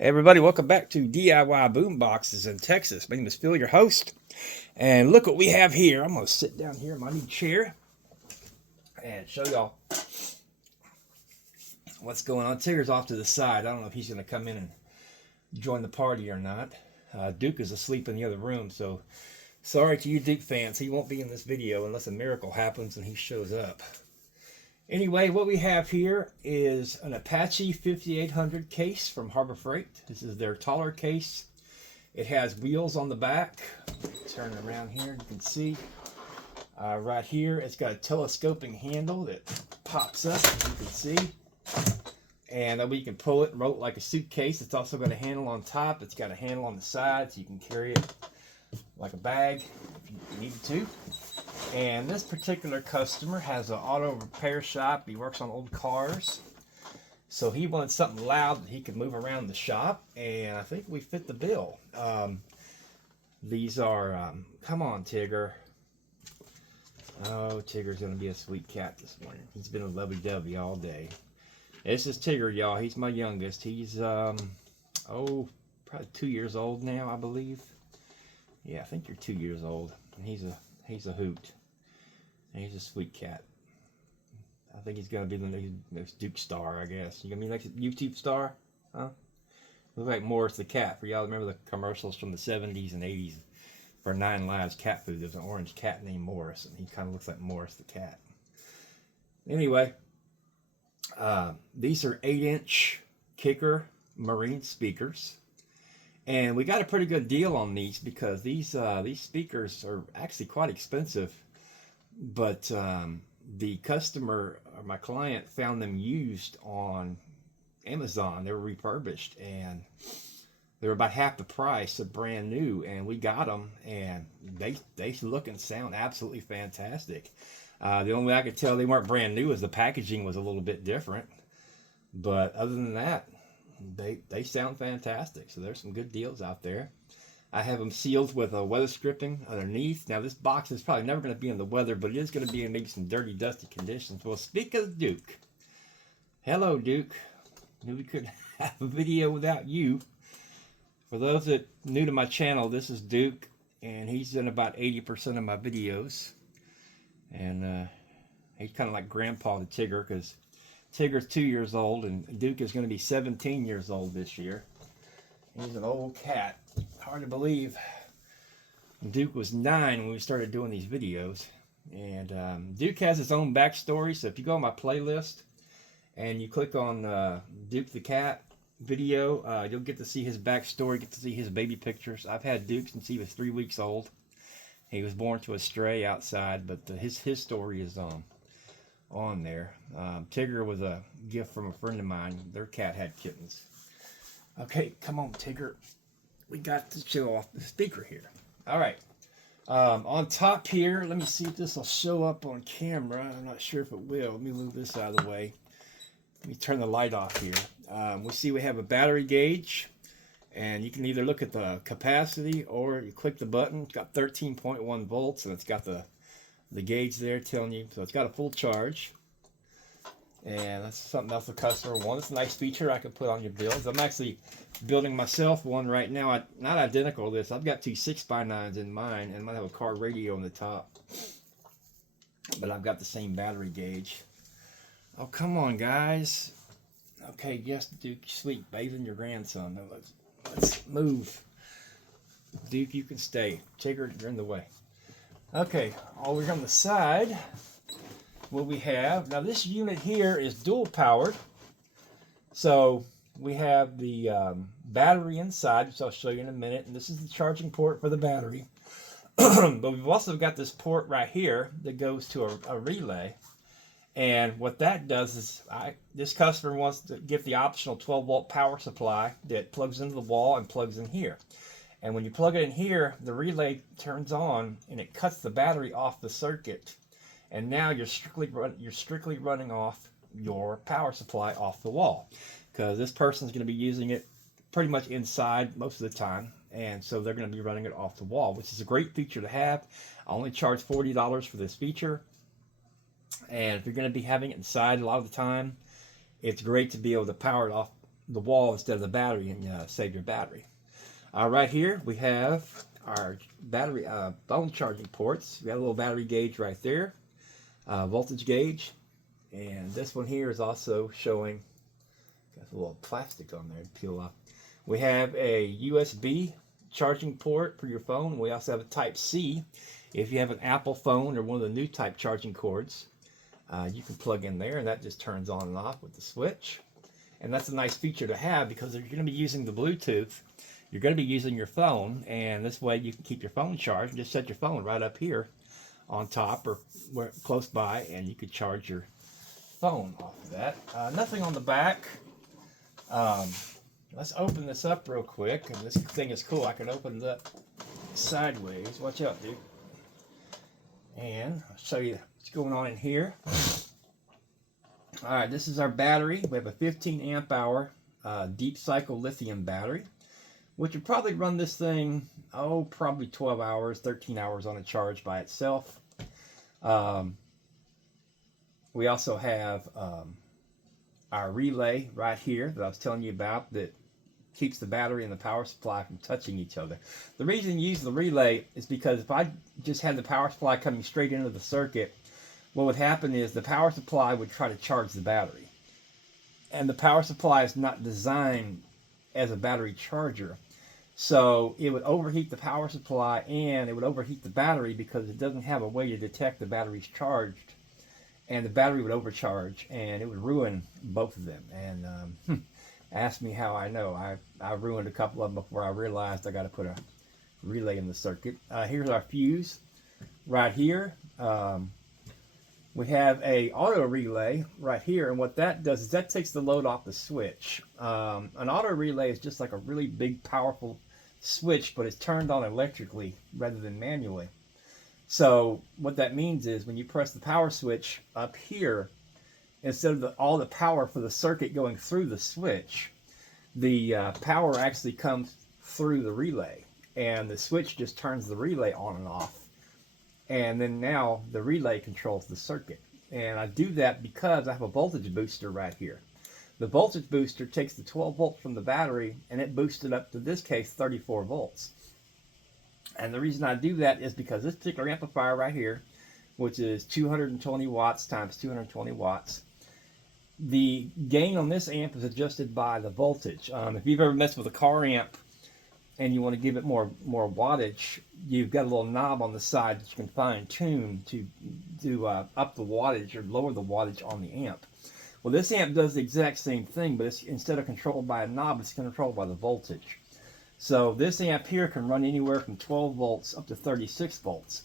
Hey everybody, welcome back to DIY Boomboxes in Texas. My name is Phil, your host. And look what we have here. I'm going to sit down here in my new chair and show y'all what's going on. Tigger's off to the side. I don't know if he's going to come in and join the party or not. Duke is asleep in the other room, so sorry to you Duke fans. He won't be in this video unless a miracle happens and he shows up. Anyway, what we have here is an Apache 5800 case from Harbor Freight. This is their taller case. It has wheels on the back. Turn it around here, you can see. Right here, it's got a telescoping handle that pops up, as you can see. And we can pull it and roll it like a suitcase. It's also got a handle on top. It's got a handle on the side, so you can carry it like a bag if you need to. And this particular customer has an auto repair shop. He works on old cars. So he wanted something loud that he could move around the shop. And I think we fit the bill. These are, come on Tigger. Oh, Tigger's going to be a sweet cat this morning. He's been a lovey-dovey all day. This is Tigger, y'all. He's my youngest. He's, probably 2 years old now, I believe. Yeah, I think you're 2 years old. And he's a hoot. And he's a sweet cat. I think he's going to be the next Duke star, I guess. You going to be the next YouTube star? Huh? Look like Morris the cat. For y'all remember the commercials from the 70s and 80s for 9 Lives cat food. There's an orange cat named Morris, and he kind of looks like Morris the cat. Anyway, these are 8-inch kicker marine speakers. And we got a pretty good deal on these because these speakers are actually quite expensive. But the customer, or my client, found them used on Amazon. They were refurbished and they were about half the price of brand new. And we got them, and they look and sound absolutely fantastic. The only way I could tell they weren't brand new is the packaging was a little bit different. But other than that, they sound fantastic. So there's some good deals out there. I have them sealed with a weather stripping underneath. Now this box is probably never going to be in the weather, but it is going to be in maybe some dirty, dusty conditions. Well, speak of Duke. Hello, Duke. Knew we couldn't have a video without you. For those that are new to my channel, this is Duke, and he's in about 80% of my videos. And he's kind of like grandpa to Tigger, because Tigger's 2 years old, and Duke is going to be 17 years old this year. He's an old cat. Hard to believe. Duke was 9 when we started doing these videos. And Duke has his own backstory. So if you go on my playlist and you click on Duke the Cat video, you'll get to see his backstory, get to see his baby pictures. I've had Duke since he was 3 weeks old. He was born to a stray outside, but his story is on there. Tigger was a gift from a friend of mine. Their cat had kittens. Okay, come on, Tigger. We got to show off the speaker here. All right. On top here, let me see if this will show up on camera. I'm not sure if it will. Let me move this out of the way. Let me turn the light off here. We see we have a battery gauge. And you can either look at the capacity or you click the button. It's got 13.1 volts, and it's got the gauge there telling you. So it's got a full charge. And that's something else the customer wants. It's a nice feature I can put on your builds. I'm actually building myself one right now. Not identical to this. I've got 2 6x9s in mine, and I might have a car radio on the top. But I've got the same battery gauge. Oh, come on, guys. Okay, yes, Duke, sleep, bathing your grandson. Now let's move. Duke, you can stay. Tigger, you're in the way. Okay, over on the side, what we have, now this unit here is dual powered. So we have the battery inside, which I'll show you in a minute, and this is the charging port for the battery. But we've also got this port right here that goes to a relay. And what that does is, this customer wants to get the optional 12-volt power supply that plugs into the wall and plugs in here. And when you plug it in here, the relay turns on and it cuts the battery off the circuit. And now you're strictly running off your power supply off the wall, because this person's going to be using it pretty much inside most of the time, and so they're going to be running it off the wall, which is a great feature to have. I only charge $40 for this feature, and if you're going to be having it inside a lot of the time, it's great to be able to power it off the wall instead of the battery and save your battery. Right here we have our battery phone charging ports. We got a little battery gauge right there, voltage gauge, and this one here is also showing, got a little plastic on there to peel off. We have a USB charging port for your phone. We also have a Type C. If you have an Apple phone or one of the new type charging cords, you can plug in there, and that just turns on and off with the switch. And that's a nice feature to have, because if you're going to be using the Bluetooth, you're going to be using your phone, and this way you can keep your phone charged. Just set your phone right up here on top or close by, and you could charge your phone off of that. Nothing on the back. Let's open this up real quick. And this thing is cool. I can open it up sideways. Watch out, dude. And I'll show you what's going on in here. Alright, this is our battery. We have a 15 amp hour deep cycle lithium battery, which would probably run this thing, probably 12 hours, 13 hours on a charge by itself. We also have our relay right here that I was telling you about that keeps the battery and the power supply from touching each other. The reason you use the relay is because if I just had the power supply coming straight into the circuit, what would happen is the power supply would try to charge the battery. And the power supply is not designed as a battery charger. So it would overheat the power supply, and it would overheat the battery because it doesn't have a way to detect the battery's charged. And the battery would overcharge, and it would ruin both of them. And ask me how I know. I ruined a couple of them before I realized I got to put a relay in the circuit. Here's our fuse right here. We have a auto relay right here, and what that does is that takes the load off the switch. An auto relay is just like a really big, powerful switch, but it's turned on electrically rather than manually. So what that means is when you press the power switch up here, instead of all the power for the circuit going through the switch, the power actually comes through the relay, and the switch just turns the relay on and off. And then now the relay controls the circuit. And I do that because I have a voltage booster right here. The voltage booster takes the 12 volts from the battery, and it boosts it up to, this case, 34 volts. And the reason I do that is because this particular amplifier right here, which is 220 watts times 220 watts, the gain on this amp is adjusted by the voltage. If you've ever messed with a car amp and you want to give it more wattage, you've got a little knob on the side that you can fine tune to up the wattage or lower the wattage on the amp. Well, this amp does the exact same thing, but it's, instead of controlled by a knob, it's controlled by the voltage. So this amp here can run anywhere from 12 volts up to 36 volts.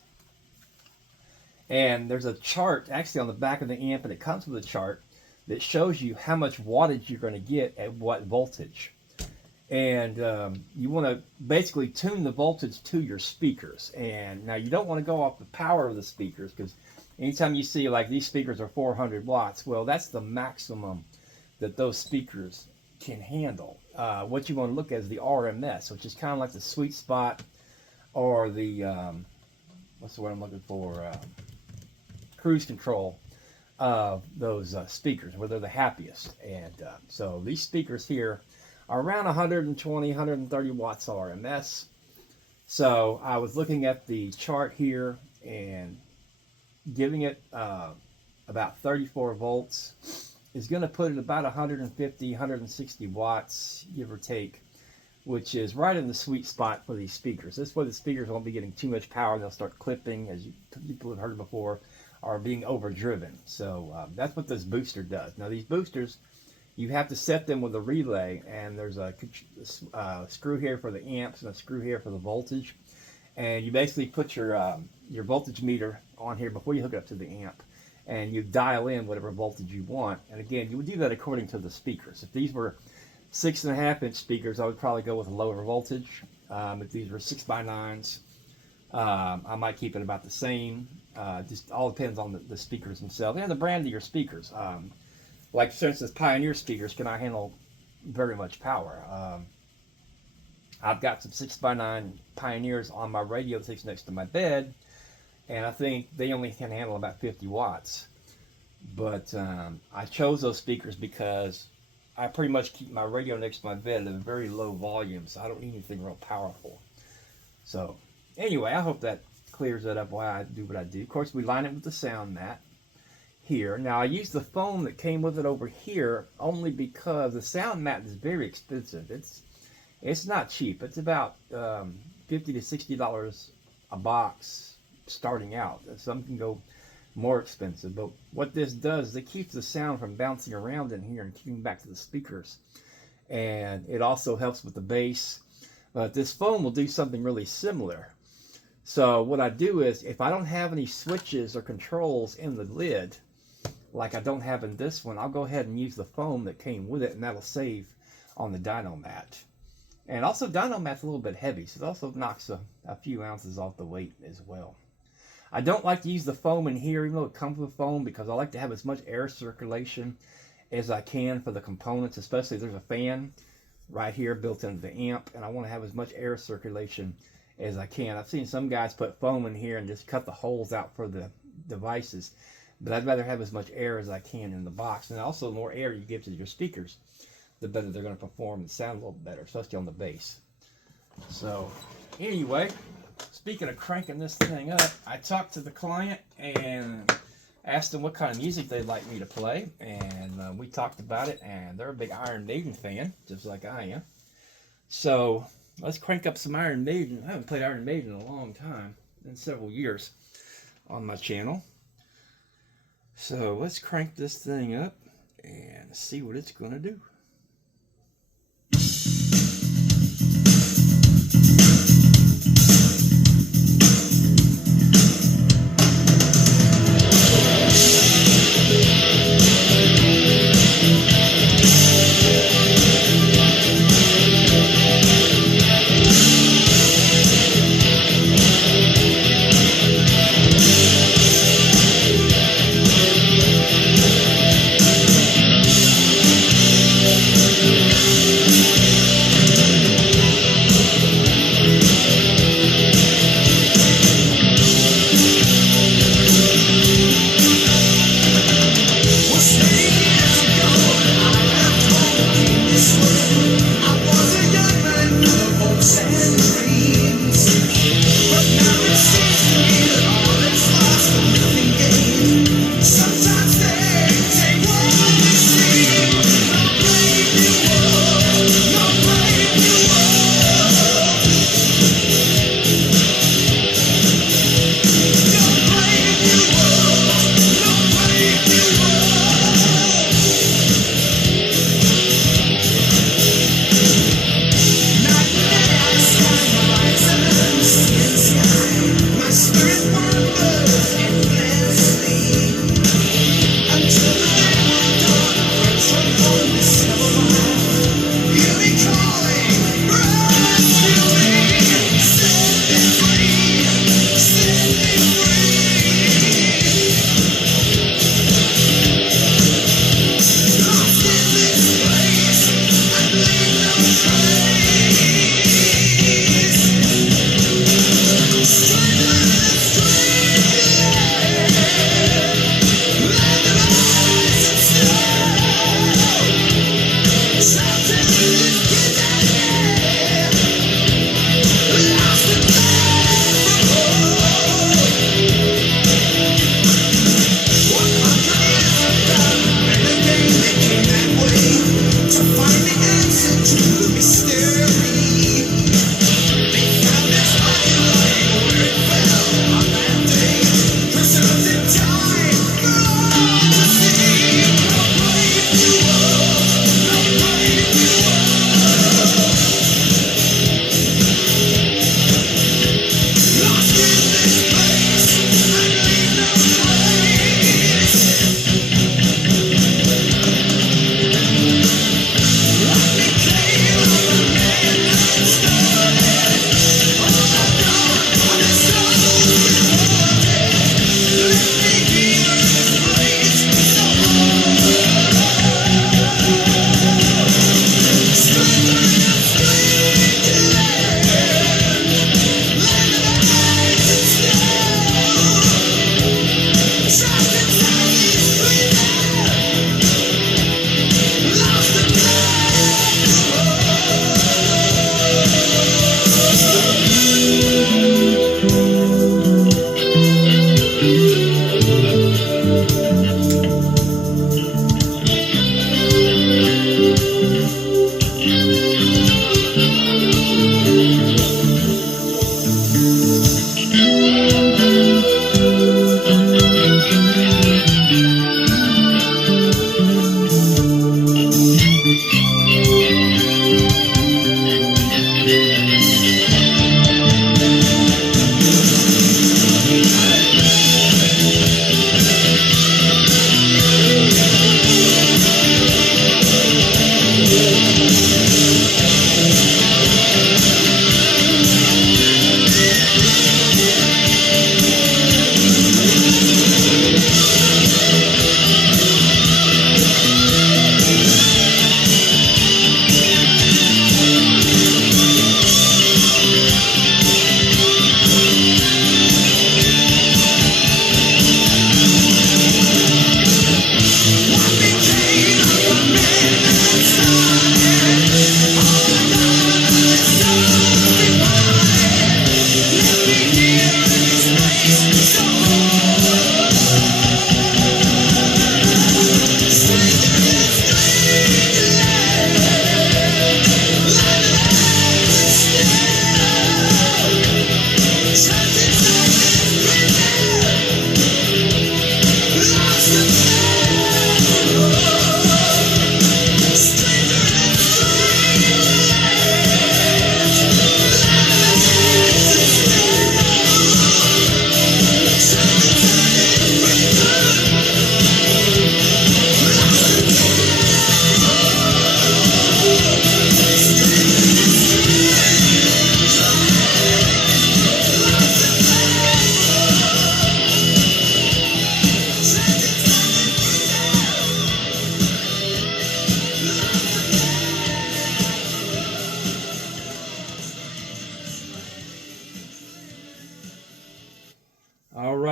And there's a chart actually on the back of the amp, and it comes with a chart that shows you how much wattage you're going to get at what voltage. And you want to basically tune the voltage to your speakers. And now you don't want to go off the power of the speakers, because anytime you see like these speakers are 400 watts, well, that's the maximum that those speakers can handle. What you want to look at is the RMS, which is kind of like the sweet spot, or the what's the word I'm looking for, cruise control of those speakers, where they're the happiest. And so these speakers here are around 120, 130 watts RMS. So I was looking at the chart here and giving it about 34 volts is going to put it about 150, 160 watts, give or take, which is right in the sweet spot for these speakers. This way the speakers won't be getting too much power, and they'll start clipping, as people have heard before, or being overdriven. So that's what this booster does. Now these boosters, you have to set them with a relay, and there's a screw here for the amps and a screw here for the voltage. And you basically put your voltage meter on here before you hook it up to the amp, and you dial in whatever voltage you want. And again, you would do that according to the speakers. If these were 6.5-inch speakers, I would probably go with a lower voltage. If these were 6x9s, I might keep it about the same. Just all depends on the speakers themselves and the brand of your speakers. Like, for instance, Pioneer speakers cannot handle very much power. I've got some 6x9 Pioneers on my radio that sits next to my bed, and I think they only can handle about 50 watts. But I chose those speakers because I pretty much keep my radio next to my bed at a very low volume, so I don't need anything real powerful. So anyway, I hope that clears that up why I do what I do. Of course, we line it with the sound mat here. Now, I use the foam that came with it over here only because the sound mat is very expensive. It's not cheap. It's about $50 to $60 a box starting out. Some can go more expensive, but what this does is it keeps the sound from bouncing around in here and keeping back to the speakers, and it also helps with the bass. But this foam will do something really similar. So what I do is, if I don't have any switches or controls in the lid like I don't have in this one, I'll go ahead and use the foam that came with it, and that'll save on the dyno mat. And also, dyno mat's a little bit heavy, so it also knocks a few ounces off the weight as well. I don't like to use the foam in here, even though it comes with foam, because I like to have as much air circulation as I can for the components, especially if there's a fan right here built into the amp, and I want to have as much air circulation as I can. I've seen some guys put foam in here and just cut the holes out for the devices, but I'd rather have as much air as I can in the box. And also, the more air you give to your speakers, the better they're going to perform and sound a little better, especially on the bass. So anyway, speaking of cranking this thing up, I talked to the client and asked them what kind of music they'd like me to play, and we talked about it, and they're a big Iron Maiden fan, just like I am. So let's crank up some Iron Maiden. I haven't played Iron Maiden in a long time, in several years, on my channel. So let's crank this thing up and see what it's going to do.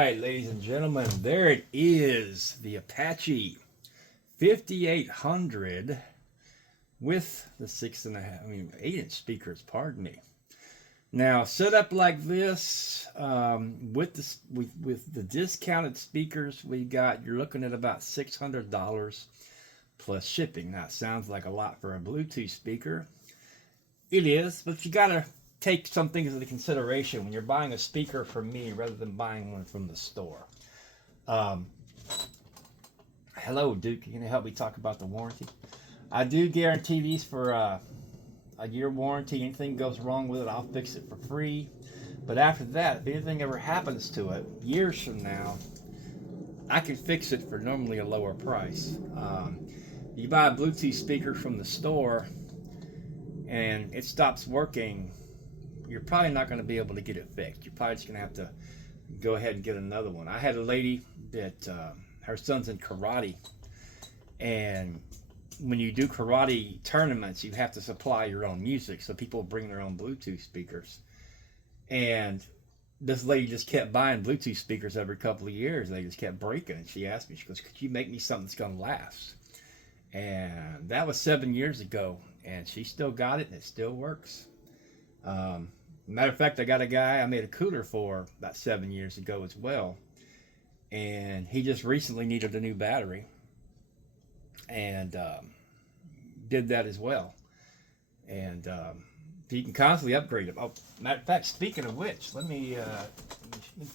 right, ladies and gentlemen, there it is, the Apache 5800 with the 8-inch speakers, pardon me. Now, set up like this, with the discounted speakers we got, you're looking at about $600 plus shipping. Now, it sounds like a lot for a Bluetooth speaker. It is, but you gotta take some things into consideration when you're buying a speaker from me rather than buying one from the store. Hello, Duke. You gonna help me talk about the warranty? I do guarantee these for a year warranty. Anything goes wrong with it, I'll fix it for free. But after that, if anything ever happens to it, years from now, I can fix it for normally a lower price. You buy a Bluetooth speaker from the store and it stops working, you're probably not going to be able to get it fixed. You're probably just going to have to go ahead and get another one. I had a lady that her son's in karate, and when you do karate tournaments, you have to supply your own music, so people bring their own Bluetooth speakers. And this lady just kept buying Bluetooth speakers every couple of years. They just kept breaking, and she asked me, she goes, "Could you make me something that's going to last?" And that was 7 years ago, and she still got it, and it still works. Matter of fact, I got a guy I made a cooler for about 7 years ago as well, and he just recently needed a new battery, and did that as well. And you can constantly upgrade it. Oh, matter of fact, speaking of which, let me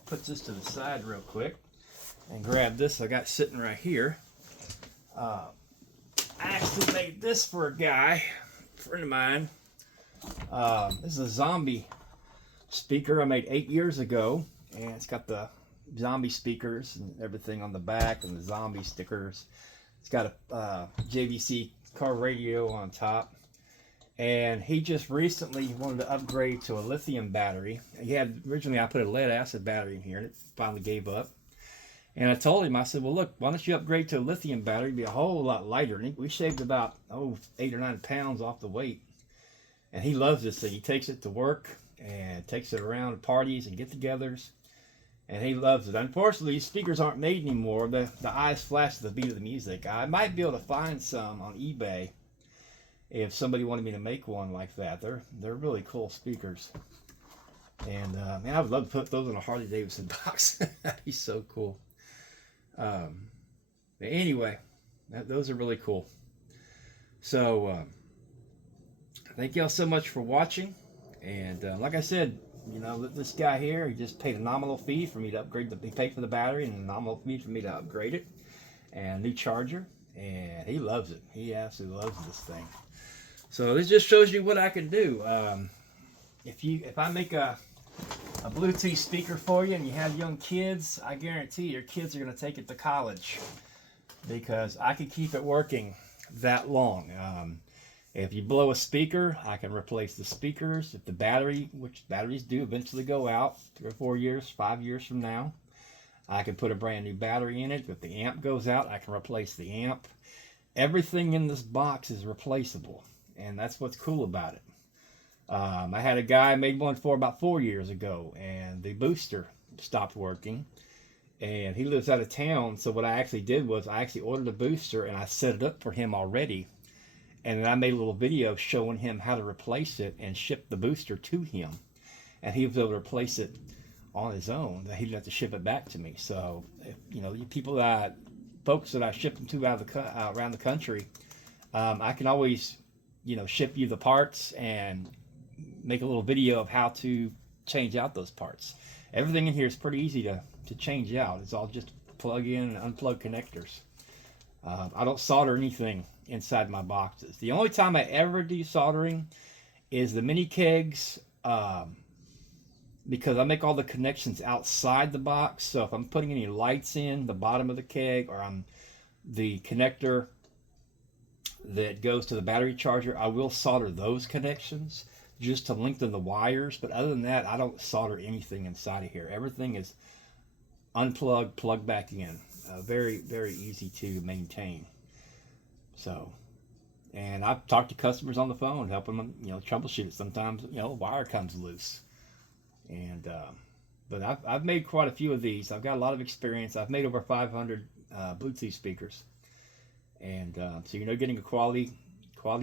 put this to the side real quick and grab this I got sitting right here. I actually made this for a guy, a friend of mine. This is a zombie speaker I made 8 years ago, and it's got the zombie speakers and everything on the back and the zombie stickers. It's got a JVC car radio on top, and he just recently wanted to upgrade to a lithium battery. He had originally, I put a lead acid battery in here, and it finally gave up. And I told him, I said, well, look, why don't you upgrade to a lithium battery? It'd be a whole lot lighter. And we shaved about 8 or 9 pounds off the weight. And he loves this thing. He takes it to work and takes it around to parties and get-togethers, and he loves it. Unfortunately, these speakers aren't made anymore. The eyes flash to the beat of the music. I might be able to find some on eBay if somebody wanted me to make one like that. They're really cool speakers. And man, I would love to put those in a Harley Davidson box. That'd be so cool. But anyway, those are really cool. So thank y'all so much for watching. And like I said, you know, this guy here, he just paid a nominal fee for me to upgrade. He paid for the battery and a nominal fee for me to upgrade it, and a new charger. And he loves it. He absolutely loves this thing. So this just shows you what I can do. If I make a Bluetooth speaker for you and you have young kids, I guarantee your kids are going to take it to college, because I can keep it working that long. If you blow a speaker, I can replace the speakers. If the battery, which batteries do eventually go out 3 or 4 years, 5 years from now, I can put a brand new battery in it. If the amp goes out, I can replace the amp. Everything in this box is replaceable, and that's what's cool about it. I had a guy made one for about 4 years ago, and the booster stopped working, and he lives out of town. So what I actually did was I actually ordered a booster, and I set it up for him already. And then I made a little video showing him how to replace it and ship the booster to him. And he was able to replace it on his own. He didn't have to ship it back to me. So, you know, folks that I ship them to around the country, I can always, you know, ship you the parts and make a little video of how to change out those parts. Everything in here is pretty easy to change out. It's all just plug in and unplug connectors. I don't solder anything inside my boxes. The only time I ever do soldering is the mini kegs, because I make all the connections outside the box. So if I'm putting any lights in the bottom of the keg, or I'm the connector that goes to the battery charger, I will solder those connections just to lengthen the wires. But other than that, I don't solder anything inside of here. Everything is unplugged, plug back in. Very, very easy to maintain. So, and I've talked to customers on the phone, helping them, you know, troubleshoot it. Sometimes, you know, a wire comes loose, and But I've made quite a few of these. I've got a lot of experience. I've made over 500 Bluetooth speakers, and so you're getting a quality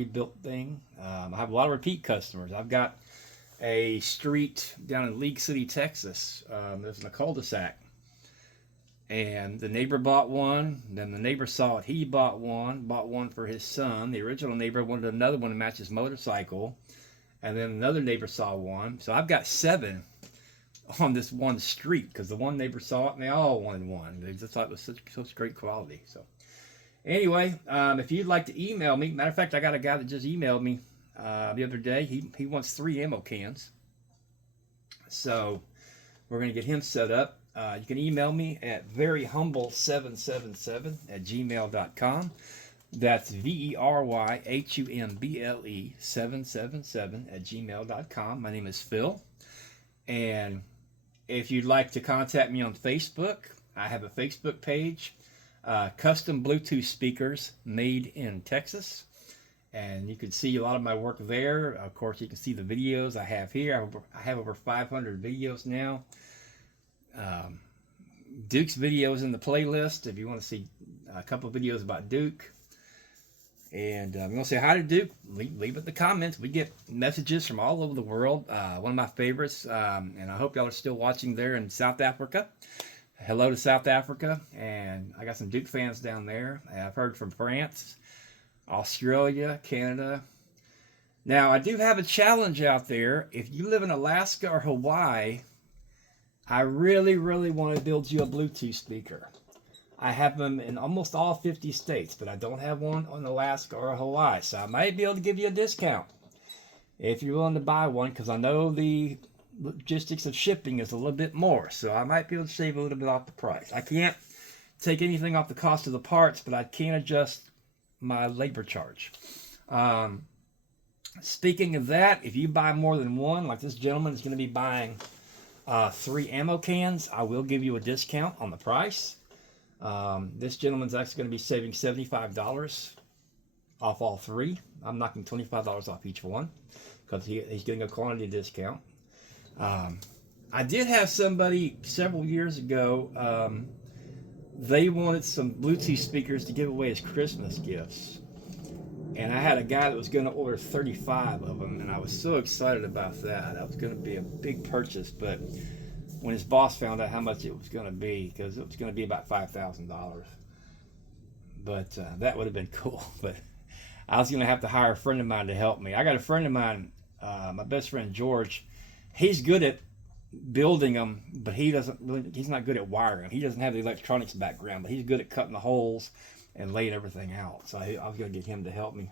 built thing. I have a lot of repeat customers. I've got a street down in League City, Texas. There's a cul-de-sac, and the neighbor bought one. Then the neighbor saw it. He bought one for his son. The original neighbor wanted another one to match his motorcycle, and then another neighbor saw one. So I've got 7 on this one street because the one neighbor saw it and they all wanted one. They just thought it was such great quality. So anyway, if you'd like to email me, matter of fact, I got a guy that just emailed me the other day. He wants 3 ammo cans. So we're going to get him set up. You can email me at veryhumble777@gmail.com. That's VERYHUMBLE777@gmail.com. My name is Phil. And if you'd like to contact me on Facebook, I have a Facebook page, Custom Bluetooth Speakers Made in Texas. And you can see a lot of my work there. Of course, you can see the videos I have here. I have over 500 videos now. Duke's videos in the playlist if you want to see a couple of videos about Duke. And I'm going to say hi to Duke. Leave it in the comments. We get messages from all over the world. One of my favorites, and I hope y'all are still watching there in South Africa. Hello to South Africa. And I got some Duke fans down there. I've heard from France, Australia, Canada. Now, I do have a challenge out there. If you live in Alaska or Hawaii, I really, really want to build you a Bluetooth speaker. I have them in almost all 50 states, but I don't have one on Alaska or Hawaii. So I might be able to give you a discount if you're willing to buy one, because I know the logistics of shipping is a little bit more. So I might be able to save a little bit off the price. I can't take anything off the cost of the parts, but I can adjust my labor charge. Speaking of that, if you buy more than one, like this gentleman is going to be buying 3 ammo cans, I will give you a discount on the price. This gentleman's actually going to be saving $75 off all 3. I'm knocking $25 off each one because he's getting a quantity discount. I did have somebody several years ago, they wanted some Bluetooth speakers to give away as Christmas gifts. And I had a guy that was going to order 35 of them, and I was so excited about that. That was going to be a big purchase, but when his boss found out how much it was going to be, because it was going to be about $5,000. But that would have been cool. But I was going to have to hire a friend of mine to help me. I got a friend of mine, my best friend George. He's good at building them, but he's not good at wiring. He doesn't have the electronics background, but he's good at cutting the holes and laying everything out. So I was going to get him to help me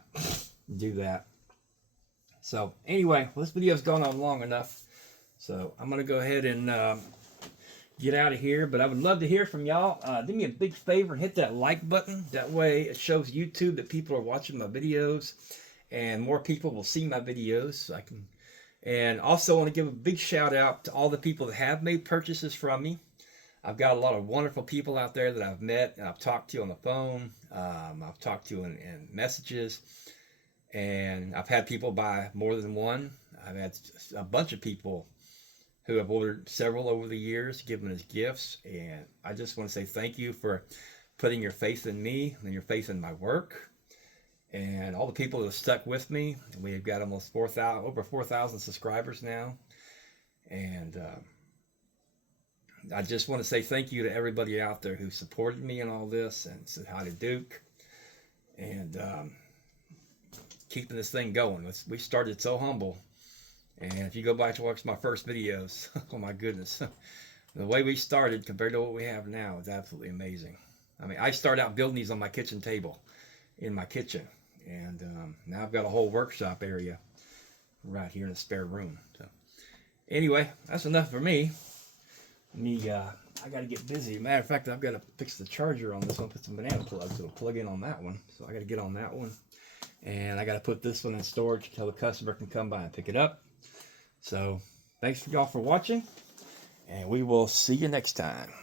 do that. So anyway, well, this video's gone on long enough. So I'm going to go ahead and get out of here. But I would love to hear from y'all. Do me a big favor and hit that like button. That way it shows YouTube that people are watching my videos. And more people will see my videos. And also want to give a big shout out to all the people that have made purchases from me. I've got a lot of wonderful people out there that I've met and I've talked to on the phone. I've talked to in messages. And I've had people buy more than one. I've had a bunch of people who have ordered several over the years, given as gifts. And I just want to say thank you for putting your faith in me and your faith in my work. And all the people that have stuck with me. We've got almost over 4,000 subscribers now. And I just want to say thank you to everybody out there who supported me in all this and said hi to Duke. And keeping this thing going. We started so humble. And if you go back to watch my first videos, oh my goodness. The way we started compared to what we have now is absolutely amazing. I mean, I started out building these on my kitchen table in my kitchen. And now I've got a whole workshop area right here in the spare room. So anyway, that's enough for me. I got to get busy. Matter of fact, I've got to fix the charger on this one, put some banana plugs. It'll plug in on that one. So I got to get on that one. And I got to put this one in storage until the customer can come by and pick it up. So thanks for y'all for watching. And we will see you next time.